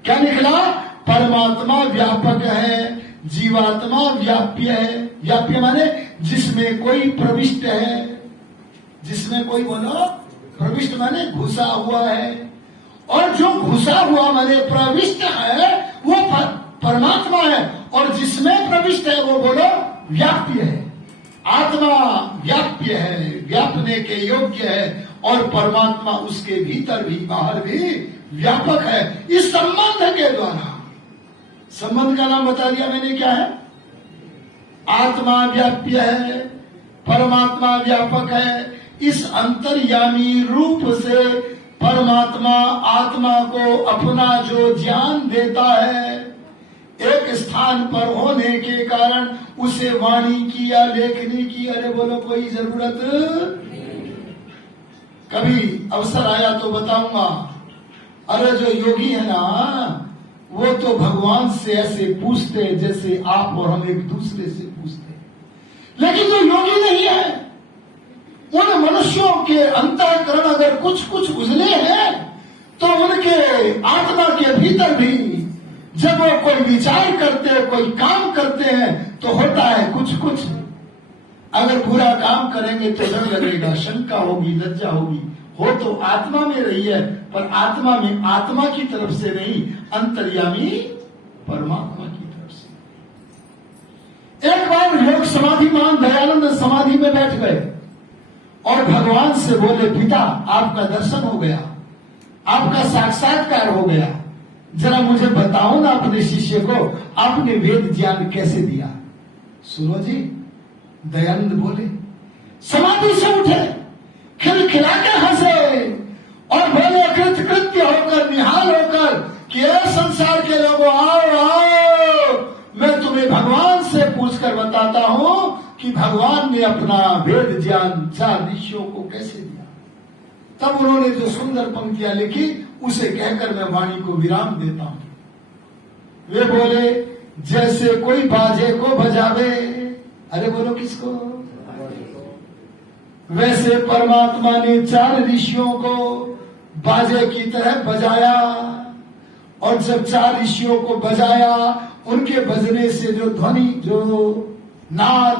क्या निकला? परमात्मा व्यापक है, जीवात्मा व्याप्य है। व्याप्य माने जिसमें कोई प्रविष्ट है, जिसमें कोई, बोलो, प्रविष्ट माने घुसा हुआ है। और जो घुसा हुआ माने प्रविष्ट है वो परमात्मा है, और जिसमें प्रविष्ट है वो, बोलो, व्याप्य है। आत्मा व्याप्य है, व्यापने के योग्य है, और परमात्मा उसके भीतर भी बाहर भी व्यापक है। इस संबंध के द्वारा, संबंध का नाम बता दिया मैंने क्या है, आत्मा व्याप्य है, परमात्मा व्यापक है। इस अंतर्यामी रूप से परमात्मा आत्मा को अपना जो ज्ञान देता है, एक स्थान पर होने के कारण उसे वाणी की या लेखनी की, अरे बोलो, कोई जरूरत कभी अवसर आया तो बताऊंगा। अरे जो योगी है ना, वो तो भगवान से ऐसे पूछते जैसे आप और हम एक दूसरे से पूछते। लेकिन जो योगी नहीं है, उन मनुष्यों के अंतःकरण अगर कुछ कुछ उजले हैं, तो उनके आत्मा के भीतर भी जब वो कोई विचार करते, कोई काम करते हैं, तो होता है कुछ कुछ। अगर बुरा काम करेंगे तो डर लगेगा, शंका होगी, लज्जा होगी। हो तो आत्मा में रही है, पर आत्मा में आत्मा की तरफ से नहीं, अंतर्यामी परमात्मा की तरफ से। एक बार योग समाधिमान दयानंद समाधि में बैठ गए और भगवान से बोले, पिता आपका दर्शन हो गया, आपका साक्षात्कार हो गया, जरा मुझे बताओ ना अपने शिष्य को आपने वेद ज्ञान कैसे दिया। सुनो जी, दयानंद बोले, समाधि से उठे, खिलखिला के हंसे और बोले कृतकृत्य होकर, निहाल होकर कि संसार के लोगों, आओ आओ, मैं तुम्हें भगवान से पूछकर बताता हूं कि भगवान ने अपना वेद ज्ञान 4 ऋषियों को कैसे दिया। तब उन्होंने जो सुंदर पंक्तियां लिखी, उसे कहकर मैं वाणी को विराम देता हूं। वे बोले, जैसे कोई बाजे को बजावे, अरे बोलो किसको, वैसे परमात्मा ने 4 ऋषियों को बाजे की तरह बजाया। और जब 4 ऋषियों को बजाया, उनके बजने से जो ध्वनि, जो नाद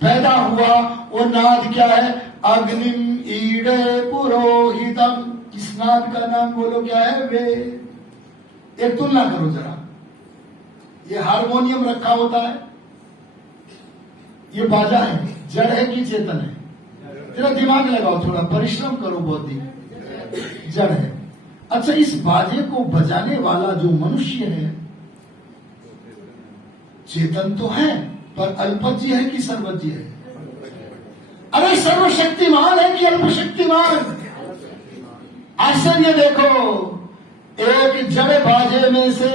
पैदा हुआ, वो नाद क्या है, अग्निम ईडे पुरोहितम। इस नाद का नाम बोलो क्या है, वे। एक तुलना करो जरा, ये हारमोनियम रखा होता है, ये बाजा है, जड़ है कि चेतन है? तेरा दिमाग लगाओ, थोड़ा परिश्रम करो, बौद्धिक, जड़ है। अच्छा, इस बाजे को बजाने वाला जो मनुष्य है, चेतन तो है, पर अल्पज्य है कि सर्वज्ञ है? अरे सर्वशक्तिमान है कि अल्पशक्तिमान? आश्चर्य देखो, एक जड़ बाजे में से,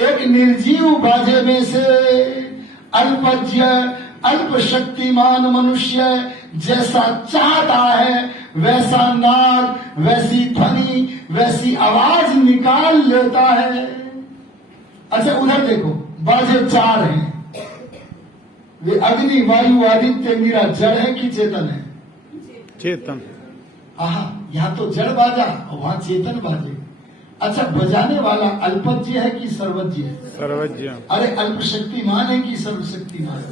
एक निर्जीव बाजे में से अल्पज्य अल्पशक्तिमान मनुष्य जैसा चाहता है वैसा नाद, वैसी ध्वनि, वैसी आवाज निकाल लेता है। अच्छा, उधर देखो, बाजे 4 हैं, वे अग्नि, वायु, आदित्य, मीरा, जड़ है कि चेतन है? चेतन। आहा, यहाँ तो जड़ बाजा और वहां चेतन बाजे। अच्छा, बजाने वाला अल्पज्य है कि सर्वज्ञ है? सर्वज्ञ। अरे अल्पशक्तिमान है कि सर्वशक्तिमान?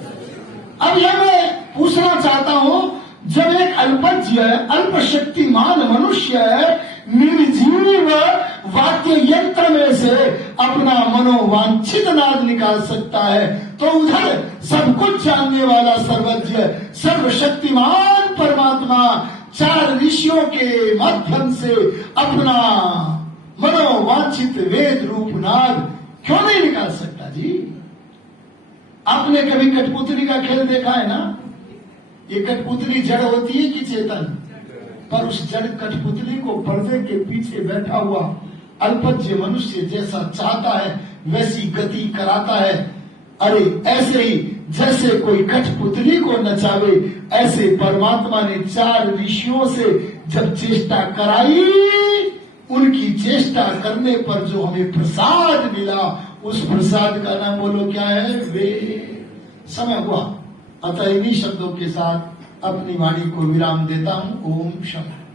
अब यह मैं पूछना चाहता हूं, जब एक अल्पज्य अल्पशक्तिमान मनुष्य निर्जीव वाद्य यंत्र में से अपना मनोवांछित नाद निकाल सकता है, तो उधर सब कुछ जानने वाला सर्वज्ञ सर्वशक्तिमान परमात्मा 4 ऋषियों के माध्यम से अपना मनोवांछित वेद रूप नाद क्यों नहीं निकाल सकता जी? आपने कभी कठपुतली का खेल देखा है ना? ये कठपुतली जड़ होती है कि चेतन? पर उस जड़ कठपुतली को पर्दे के पीछे बैठा हुआ अल्पज्य मनुष्य जैसा चाहता है वैसी गति कराता है। अरे ऐसे ही जैसे कोई कठपुतली को नचावे, ऐसे परमात्मा ने 4 ऋषियों से जब चेष्टा कराई, उनकी चेष्टा करने पर जो हमें प्रसाद मिला, उस प्रसाद का नाम बोलो क्या है? वे। समय हुआ, अतः इन्हीं शब्दों के साथ अपनी वाणी को विराम देता हूं। ओम शम।